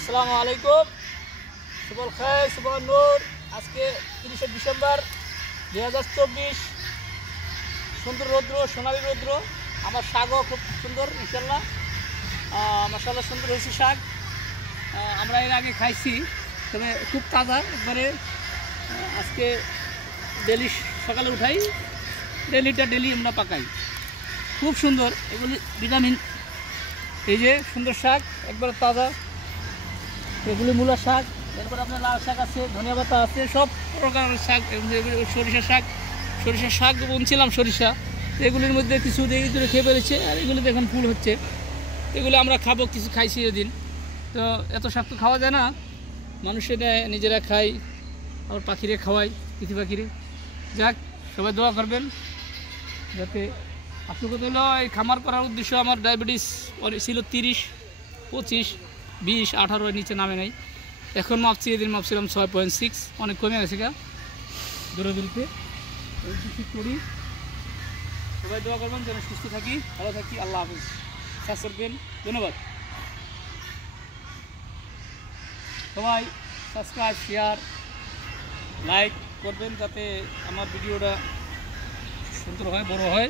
আসসালামু আলাইকুম। সুবল খাই সুবল নূর। আজকে 30শে ডিসেম্বর 2024। সুন্দর রৌদ্র, সোনালি রৌদ্র। আমার শাকও খুব সুন্দর, ইনশাল্লাহ মাশাআল্লাহ সুন্দর হয়েছে শাক। আমরা এর আগে খাইছি, তবে খুব তাজা একবারে। আজকে ডেলি সকালে উঠাই, ডেলি আমরা পাকাই। খুব সুন্দর, এগুলি ভিটামিন। এই যে সুন্দর শাক, একবারে তাজা। এগুলি মূলা শাক, এরপর আপনার লাল শাক আছে, ধনিয়া পাতা আছে, সব প্রকারের শাক। সরিষা শাক বলছিলাম, সরিষা। এগুলির মধ্যে কিছু দেখি ধরে খেয়ে ফেলেছে, আর এগুলি দেখুন ফুল হচ্ছে। এগুলি আমরা খাবো, কিছু খাইছি এদিন। তো এত শাক তো খাওয়া যায় না, মানুষে নেয়, নিজেরা খাই, আবার পাখিরে খাওয়াই, কিছু পাখিরে। যাক, সবাই দোয়া করবেন যাতে। আপনাকে তো হলো এই খামার করার উদ্দেশ্য, আমার ডায়াবেটিস ছিল 30, 25, 20, 18 নিচে নামে নাই। এখন মাপছি, এদিন মাপছিলাম 6.6, অনেক কমে গেছে গা দৌড়াদৌড়িতে। ঠিক করি, সবাই দোয়া করবেন যেন সুস্থ থাকি, ভালো থাকি। আল্লাহ হাফিজ, সাথ করবেন, ধন্যবাদ। সবাই সাবস্ক্রাইব, শেয়ার, লাইক করবেন যাতে আমার ভিডিওটা সুন্দর হয়, বড় হয়।